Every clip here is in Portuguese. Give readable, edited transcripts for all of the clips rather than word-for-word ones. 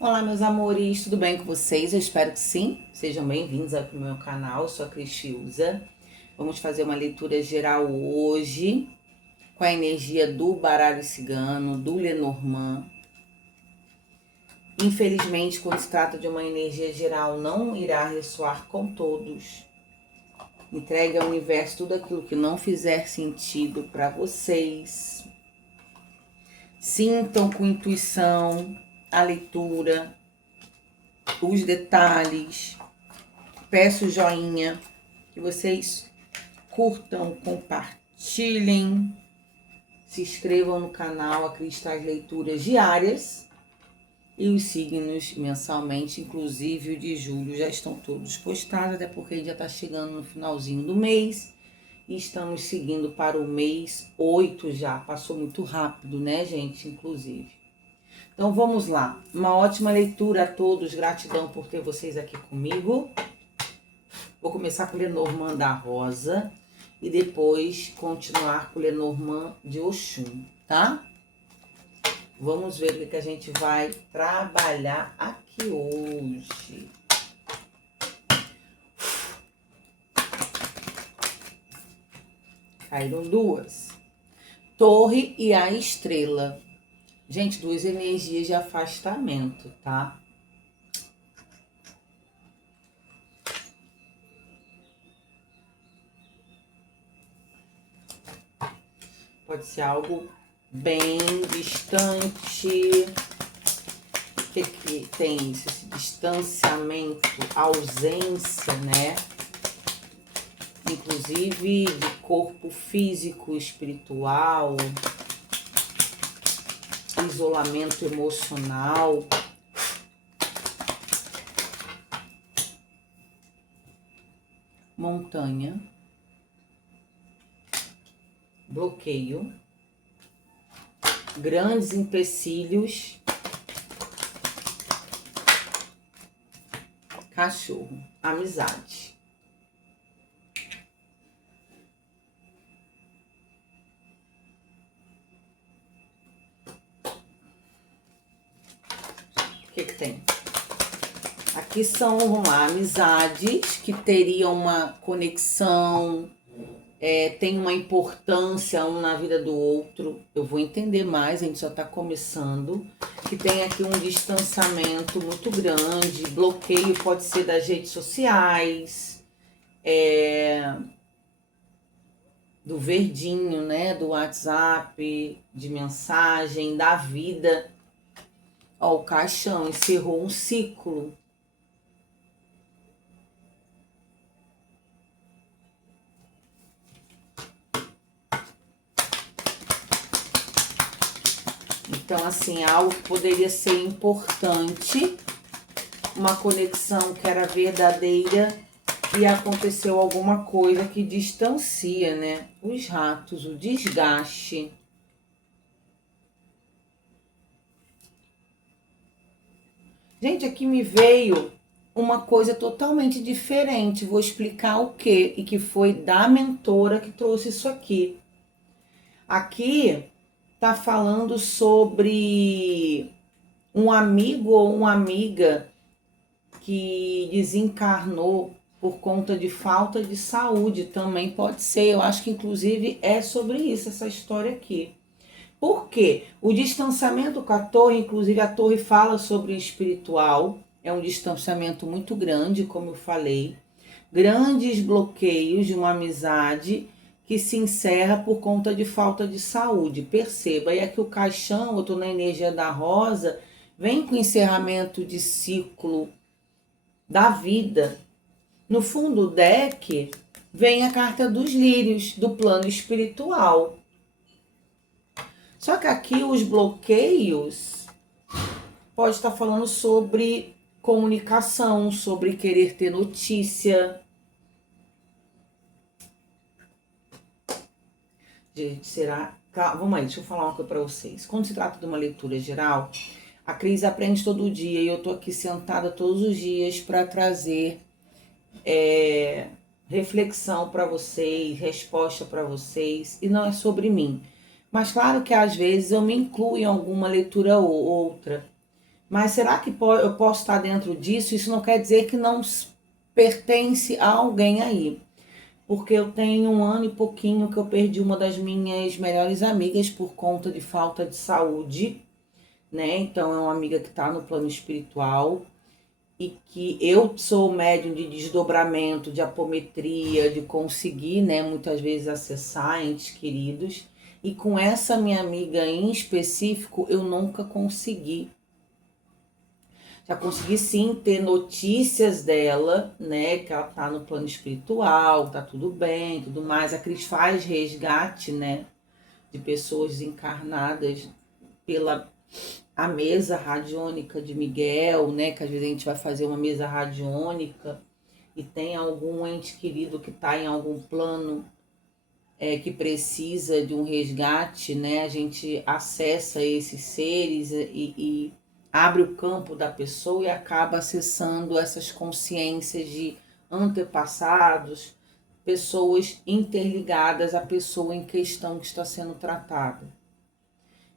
Olá, meus amores, tudo bem com vocês? Eu espero que sim. Sejam bem-vindos aqui no meu canal, eu sou a Cristiusa. Vamos fazer uma leitura geral hoje com a energia do baralho cigano, do Lenormand. Infelizmente, quando se trata de uma energia geral, não irá ressoar com todos. Entregue ao universo tudo aquilo que não fizer sentido para vocês. Sintam com intuição a leitura, os detalhes. Peço joinha, que vocês curtam, compartilhem, se inscrevam no canal. Aqui estão as leituras diárias e os signos mensalmente, inclusive o de julho, já estão todos postados, até porque já está chegando no finalzinho do mês e estamos seguindo para o mês 8 já. Passou muito rápido, né, gente? Inclusive. Então vamos lá. Uma ótima leitura a todos. Gratidão por ter vocês aqui comigo. Vou começar com o Lenormand da Rosa e depois continuar com o Lenormand de Oxum, tá? Vamos ver o que a gente vai trabalhar aqui hoje. Caíram duas. Torre e a estrela. Gente, duas energias de afastamento, tá? Pode ser algo bem distante. O que tem isso? Esse distanciamento, ausência, né? Inclusive de corpo físico, espiritual, isolamento emocional. Montanha. Bloqueio. Grandes empecilhos. Cachorro. Amizade. O que tem? Aqui são, vamos lá, amizades que teriam uma conexão, tem uma importância um na vida do outro. Eu vou entender mais, a gente só está começando. Que tem aqui um distanciamento muito grande, bloqueio pode ser das redes sociais, do verdinho, né, do WhatsApp, de mensagem, da vida. Ó, o caixão encerrou um ciclo. Então, assim, algo que poderia ser importante, uma conexão que era verdadeira e aconteceu alguma coisa que distancia, né? Os ratos, o desgaste. Gente, aqui me veio uma coisa totalmente diferente. Vou explicar o que e que foi da mentora que trouxe isso aqui. Aqui tá falando sobre um amigo ou uma amiga que desencarnou por conta de falta de saúde, também pode ser. Eu acho que inclusive é sobre isso essa história aqui. Por quê? O distanciamento com a torre, inclusive a torre fala sobre o espiritual, é um distanciamento muito grande, como eu falei. Grandes bloqueios de uma amizade que se encerra por conta de falta de saúde. Perceba, e aqui o caixão, eu estou na energia da rosa, vem com encerramento de ciclo da vida. No fundo do deck, vem a carta dos lírios, do plano espiritual. Só que aqui os bloqueios pode estar falando sobre comunicação, sobre querer ter notícia. Gente, será? Tá, vamos aí, deixa eu falar uma coisa para vocês. Quando se trata de uma leitura geral, a Cris aprende todo dia e eu tô aqui sentada todos os dias para trazer reflexão para vocês, resposta para vocês, e não é sobre mim. Mas claro que às vezes eu me incluo em alguma leitura ou outra. Mas será que eu posso estar dentro disso? Isso não quer dizer que não pertence a alguém aí. Porque eu tenho 1 ano e pouquinho que eu perdi uma das minhas melhores amigas por conta de falta de saúde, né? Então é uma amiga que está no plano espiritual e que eu sou médium de desdobramento, de apometria, de conseguir, né, muitas vezes acessar entes queridos. E com essa minha amiga em específico, eu nunca consegui. Já consegui sim ter notícias dela, né? Que ela tá no plano espiritual, tá tudo bem, tudo mais. A Cris faz resgate, né? De pessoas desencarnadas pela a mesa radiônica de Miguel, né? Que às vezes a gente vai fazer uma mesa radiônica e tem algum ente querido que tá em algum plano que precisa de um resgate, né? A gente acessa esses seres e abre o campo da pessoa e acaba acessando essas consciências de antepassados, pessoas interligadas à pessoa em questão que está sendo tratada.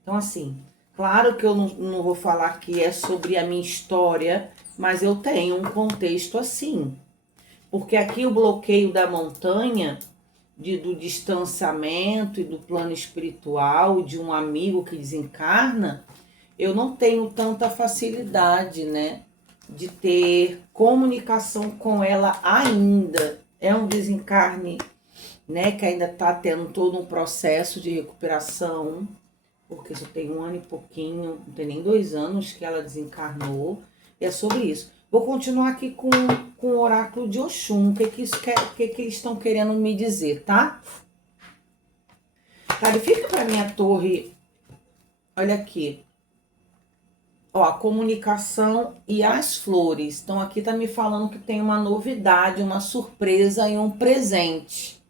Então, assim, claro que eu não vou falar que é sobre a minha história, mas eu tenho um contexto assim. Porque aqui o bloqueio da montanha do distanciamento e do plano espiritual de um amigo que desencarna, eu não tenho tanta facilidade, né, de ter comunicação com ela ainda. É um desencarne, né, que ainda está tendo todo um processo de recuperação, porque só tem 1 ano e pouquinho, não tem nem 2 anos que ela desencarnou, e é sobre isso. Vou continuar aqui com o oráculo de Oxum, o que eles estão querendo me dizer, tá? Clarifica para minha torre, olha aqui, ó, a comunicação e as flores. Então aqui tá me falando que tem uma novidade, uma surpresa e um presente.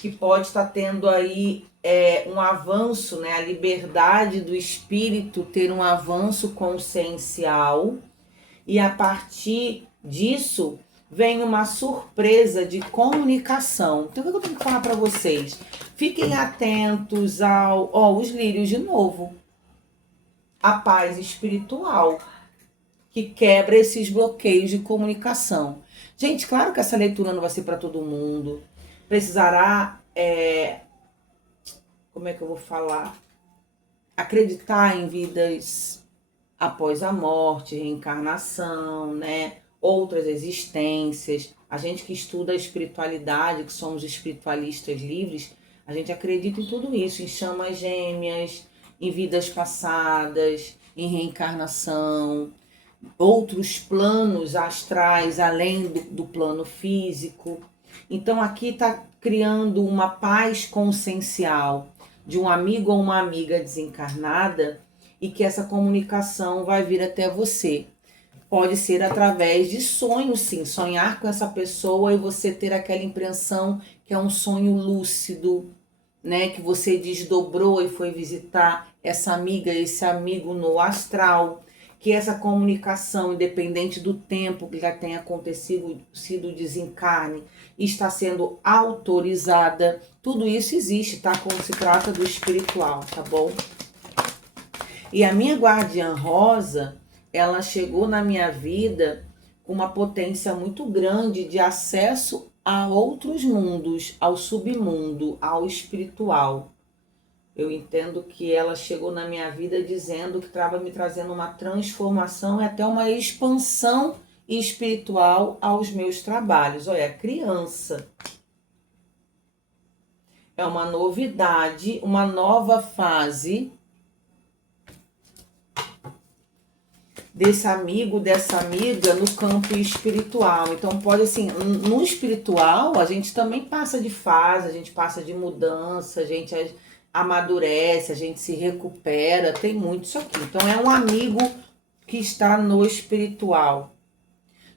Que pode estar tendo aí um avanço, né? A liberdade do espírito ter um avanço consciencial. E a partir disso vem uma surpresa de comunicação. Então, o que eu tenho que falar para vocês? Fiquem atentos os lírios de novo. A paz espiritual, que quebra esses bloqueios de comunicação. Gente, claro que essa leitura não vai ser para todo mundo. Precisará, como é que eu vou falar? Acreditar em vidas após a morte, reencarnação, né? Outras existências. A gente que estuda a espiritualidade, que somos espiritualistas livres, a gente acredita em tudo isso, em chamas gêmeas, em vidas passadas, em reencarnação, outros planos astrais além do plano físico. Então aqui está criando uma paz consciencial de um amigo ou uma amiga desencarnada e que essa comunicação vai vir até você. Pode ser através de sonhos, sim. Sonhar com essa pessoa e você ter aquela impressão que é um sonho lúcido, né? Que você desdobrou e foi visitar essa amiga, esse amigo no astral. Que essa comunicação, independente do tempo que já tenha acontecido, sido o desencarne, está sendo autorizada. Tudo isso existe, tá? Quando se trata do espiritual, tá bom? E a minha guardiã rosa, ela chegou na minha vida com uma potência muito grande de acesso a outros mundos, ao submundo, ao espiritual. Eu entendo que ela chegou na minha vida dizendo que estava me trazendo uma transformação e até uma expansão espiritual aos meus trabalhos. Olha, criança. É uma novidade, uma nova fase desse amigo, dessa amiga no campo espiritual. Então pode assim, no espiritual a gente também passa de fase, a gente passa de mudança, a gente amadurece, a gente se recupera, tem muito isso aqui. Então é um amigo que está no espiritual.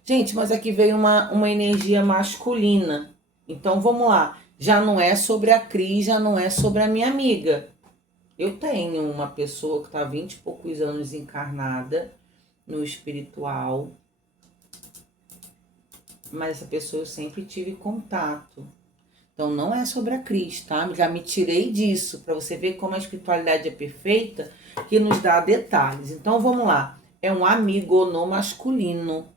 Gente, mas aqui veio uma energia masculina. Então vamos lá, já não é sobre a Cris, já não é sobre a minha amiga. Eu tenho uma pessoa que está há 20 e poucos anos encarnada no espiritual, mas essa pessoa eu sempre tive contato. Então não é sobre a Cris, tá? Já me tirei disso, para você ver como a espiritualidade é perfeita, que nos dá detalhes. Então vamos lá. É um amigo no masculino.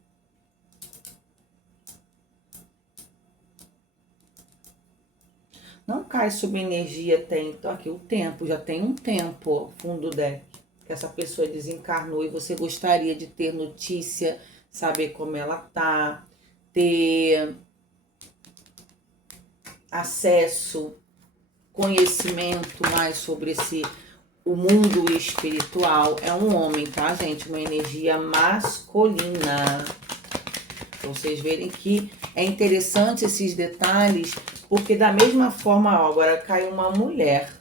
Não cai sob energia, tem então aqui o tempo, já tem um tempo, ó, fundo do deck, que essa pessoa desencarnou e você gostaria de ter notícia, saber como ela tá, ter acesso, conhecimento mais sobre o mundo espiritual. É um homem, tá, gente? Uma energia masculina. Pra vocês verem que é interessante esses detalhes, porque da mesma forma, ó, agora cai uma mulher.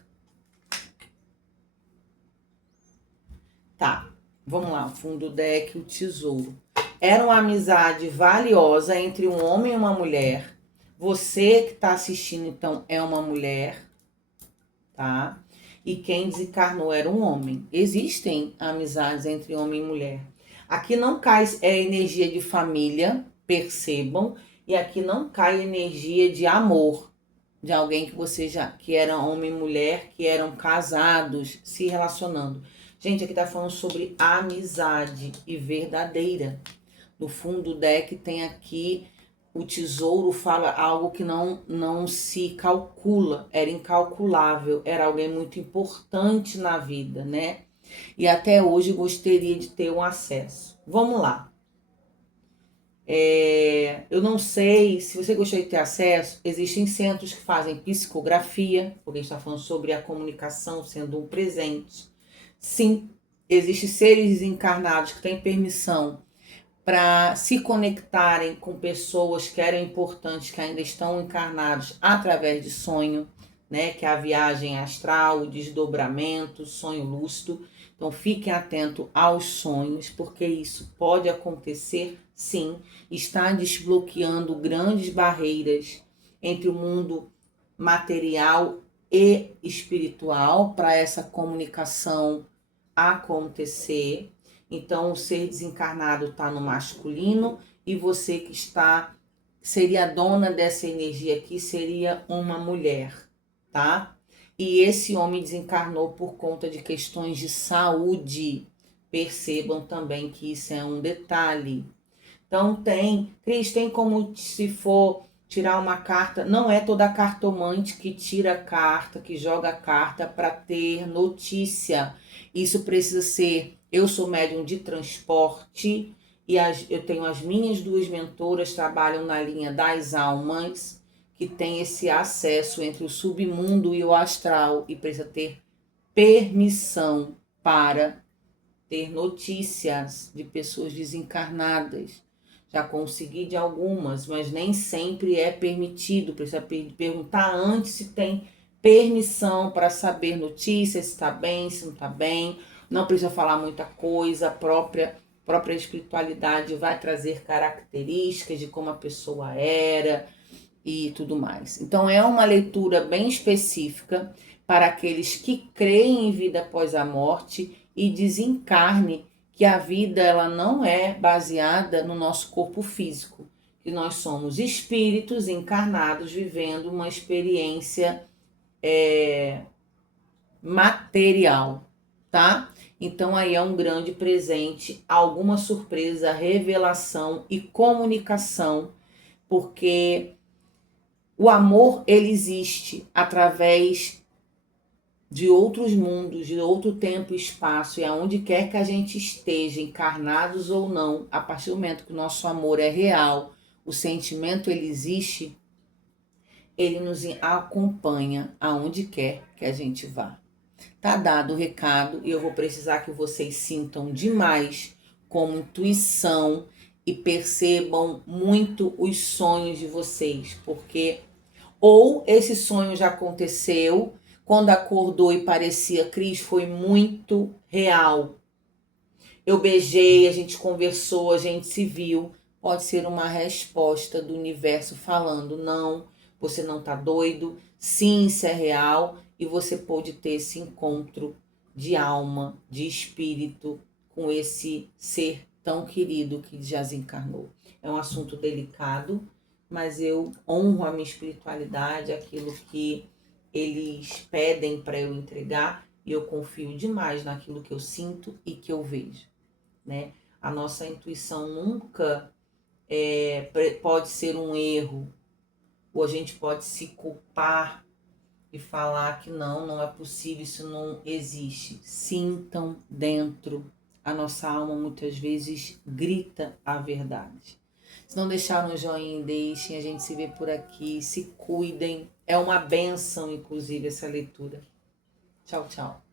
Tá, vamos lá, fundo do deck, o tesouro. Era uma amizade valiosa entre um homem e uma mulher. Você que tá assistindo, então, é uma mulher, tá? E quem desencarnou era um homem. Existem amizades entre homem e mulher. Aqui não cai energia de família, percebam, e aqui não cai energia de amor, de alguém que você já, que era homem e mulher, que eram casados, se relacionando. Gente, aqui tá falando sobre amizade e verdadeira. No fundo do deck tem aqui o tesouro, fala algo que não se calcula, era incalculável, era alguém muito importante na vida, né? E até hoje gostaria de ter um acesso. Vamos lá. Eu não sei se você gostaria de ter acesso, existem centros que fazem psicografia, porque a gente está falando sobre a comunicação sendo um presente. Sim, existem seres desencarnados que têm permissão para se conectarem com pessoas que eram importantes, que ainda estão encarnados através de sonho, né? Que é a viagem astral, o desdobramento, sonho lúcido. Então fiquem atentos aos sonhos, porque isso pode acontecer sim. Está desbloqueando grandes barreiras entre o mundo material e espiritual para essa comunicação acontecer. Então, o ser desencarnado está no masculino e você que seria a dona dessa energia aqui, seria uma mulher, tá? E esse homem desencarnou por conta de questões de saúde. Percebam também que isso é um detalhe. Então Cris, tem como, se for tirar uma carta, não é toda cartomante que tira a carta, que joga a carta para ter notícia. Isso precisa ser, eu sou médium de transporte e eu tenho as minhas duas mentoras, trabalham na linha das almas, que tem esse acesso entre o submundo e o astral e precisa ter permissão para ter notícias de pessoas desencarnadas. Já consegui de algumas, mas nem sempre é permitido. Precisa perguntar antes se tem permissão para saber notícias, se está bem, se não está bem. Não precisa falar muita coisa, a própria espiritualidade vai trazer características de como a pessoa era e tudo mais. Então é uma leitura bem específica para aqueles que creem em vida após a morte e desencarne, que a vida ela não é baseada no nosso corpo físico, que nós somos espíritos encarnados vivendo uma experiência material, tá? Então aí é um grande presente, alguma surpresa, revelação e comunicação, porque o amor ele existe através de outros mundos, de outro tempo e espaço, e aonde quer que a gente esteja, encarnados ou não, a partir do momento que o nosso amor é real, o sentimento ele existe, ele nos acompanha aonde quer que a gente vá. Tá dado o recado e eu vou precisar que vocês sintam demais como intuição e percebam muito os sonhos de vocês, porque ou esse sonho já aconteceu, quando acordou e parecia Cris, foi muito real. Eu beijei, a gente conversou, a gente se viu. Pode ser uma resposta do universo falando, não, você não tá doido, sim, isso é real, e você pode ter esse encontro de alma, de espírito, com esse ser tão querido que já desencarnou. É um assunto delicado, mas eu honro a minha espiritualidade, aquilo que eles pedem para eu entregar, e eu confio demais naquilo que eu sinto e que eu vejo, né? A nossa intuição nunca pode ser um erro, ou a gente pode se culpar e falar que não é possível, isso não existe. Sintam dentro, a nossa alma muitas vezes grita a verdade. Se não deixaram um joinha, deixem, a gente se vê por aqui, se cuidem. É uma bênção, inclusive, essa leitura. Tchau, tchau.